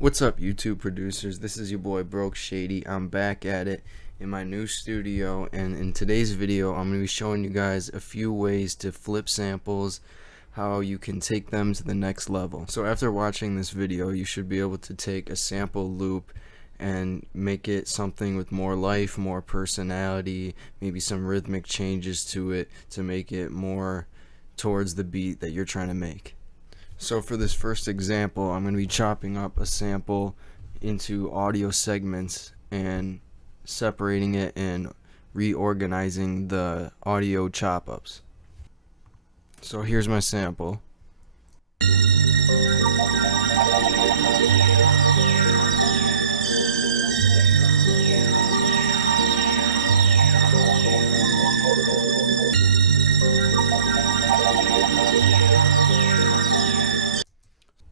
What's up, YouTube producers? This is your boy Broke Shady. I'm back at it in my new studio, and in today's video I'm going to be showing you guys a few ways to flip samples, how you can take them to the next level. So after watching this video, you should be able to take a sample loop and make it something with more life, more personality, maybe some rhythmic changes to it to make it more towards the beat that you're trying to make. So for this first example, I'm going to be chopping up a sample into audio segments and separating it and reorganizing the audio chop ups. So here's my sample.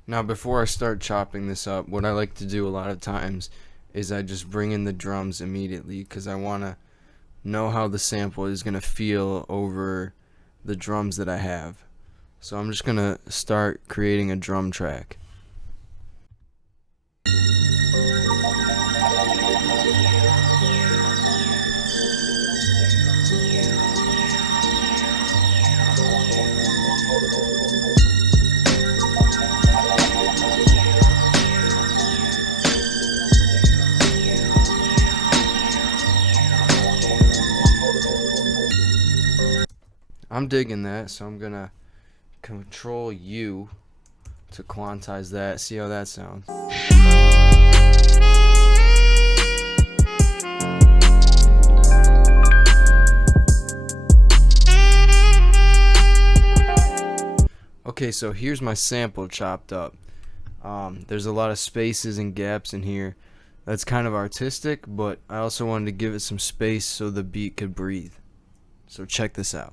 Now before I start chopping this up, what I like to do a lot of times is I just bring in the drums immediately because I want to know how the sample is going to feel over the drums that I have. So I'm just going to start creating a drum track. I'm digging that, so I'm gonna Control U to quantize that, see how that sounds. Okay, so here's my sample chopped up. There's a lot of spaces and gaps in here. That's kind of artistic, but I also wanted to give it some space so the beat could breathe. So check this out.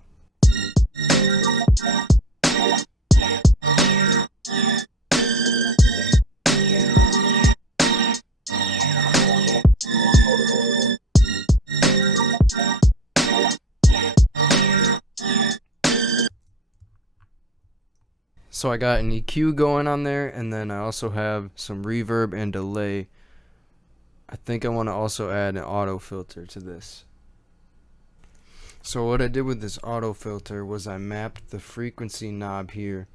So I got an EQ going on there, and then I also have some reverb and delay. I think I want to also add an auto filter to this. So what I did with this auto filter was I mapped the frequency knob here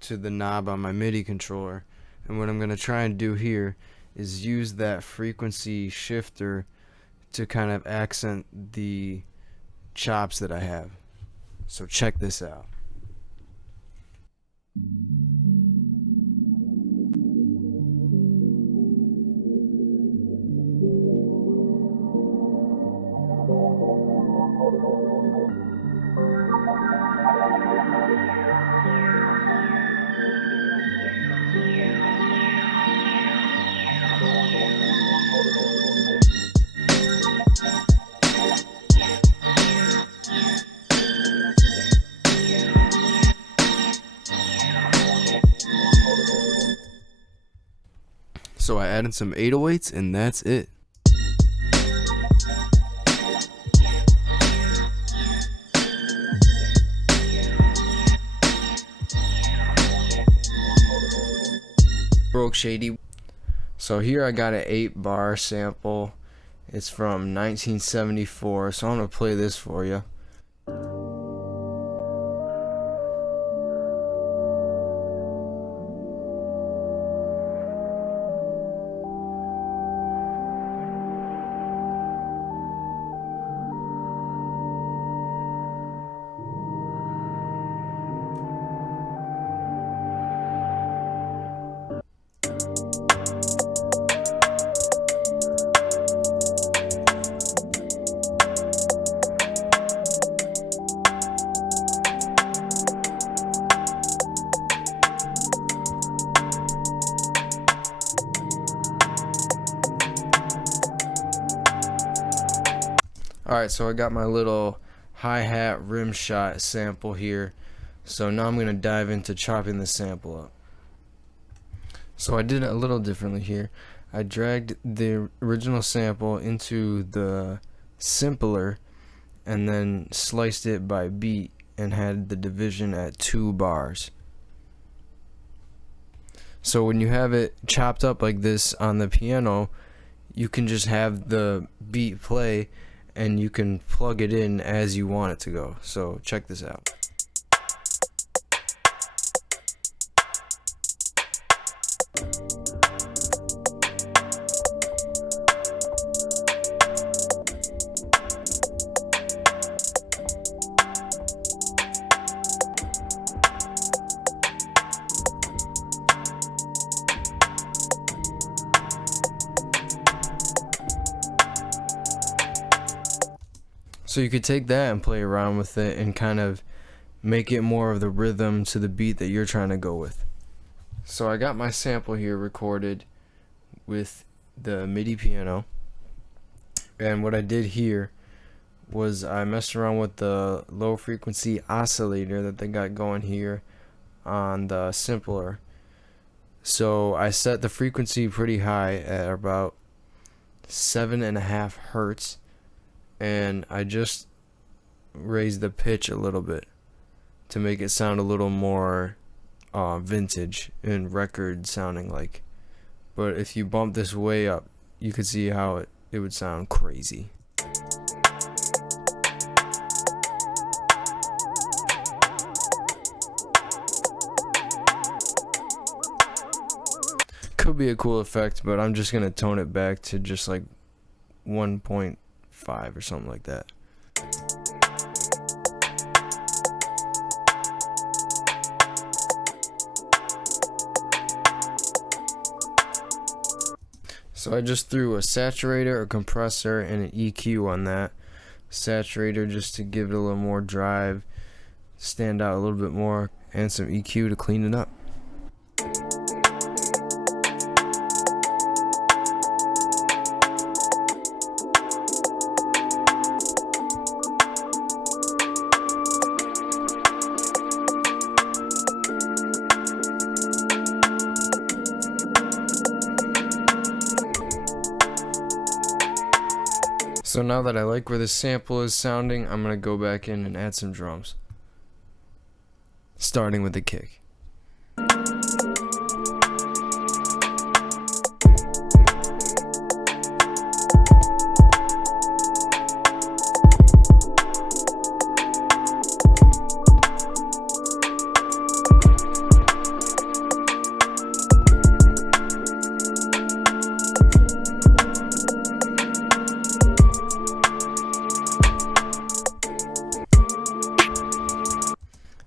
to the knob on my MIDI controller, and what I'm going to try and do here is use that frequency shifter to kind of accent the chops that I have. So check this out. So I added some 808s, and that's it. Broke Shady. So here I got an 8-bar sample. It's from 1974, so I'm gonna play this for you. Alright, so I got my little hi-hat rim shot sample here. So now I'm going to dive into chopping the sample up. So I did it a little differently here. I dragged the original sample into the simpler and then sliced it by beat and had the division at 2 bars. So when you have it chopped up like this on the piano, you can just have the beat play and you can plug it in as you want it to go. So check this out. So you could take that and play around with it and kind of make it more of the rhythm to the beat that you're trying to go with. So I got my sample here recorded with the MIDI piano, and what I did here was I messed around with the low frequency oscillator that they got going here on the simpler. So I set the frequency pretty high at about 7.5 hertz, and I just raised the pitch a little bit to make it sound a little more vintage and record sounding like. But if you bump this way up, you could see how it would sound crazy. Could be a cool effect, but I'm just gonna tone it back to just like 1.5 or something like that. So I just threw a saturator, a compressor, and an EQ on that. Saturator just to give it a little more drive, stand out a little bit more, and some EQ to clean it up. So now that I like where this sample is sounding, I'm going to go back in and add some drums. Starting with the kick.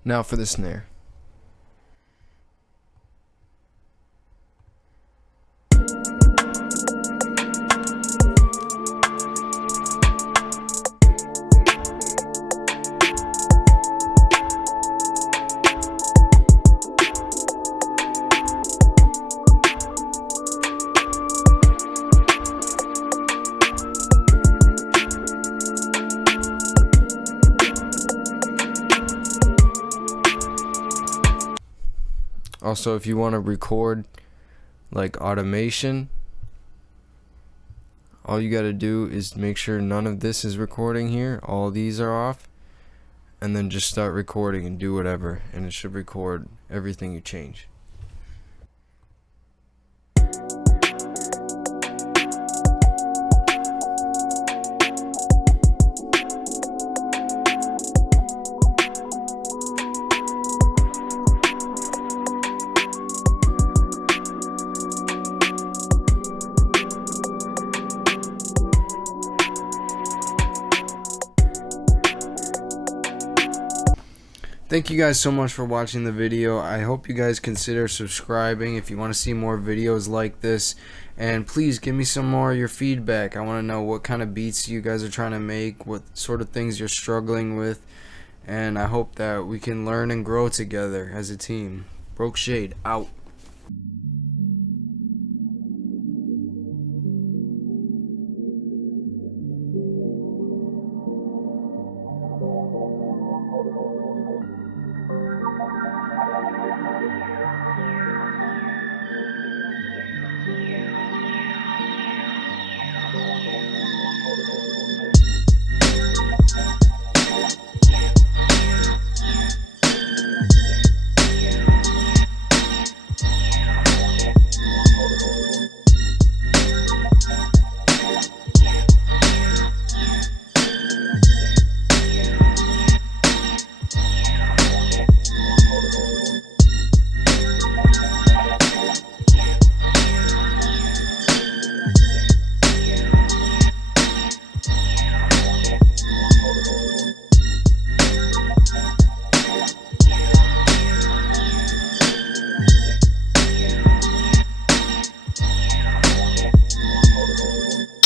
Now for the snare. Also, if you want to record like automation, all you got to do is make sure none of this is recording here, all these are off, and then just start recording and do whatever, and it should record everything you change. Thank you guys so much for watching the video. I hope you guys consider subscribing if you want to see more videos like this, and please give me some more of your feedback. I want to know what kind of beats you guys are trying to make, what sort of things you're struggling with, and I hope that we can learn and grow together as a team. Broke Shade out.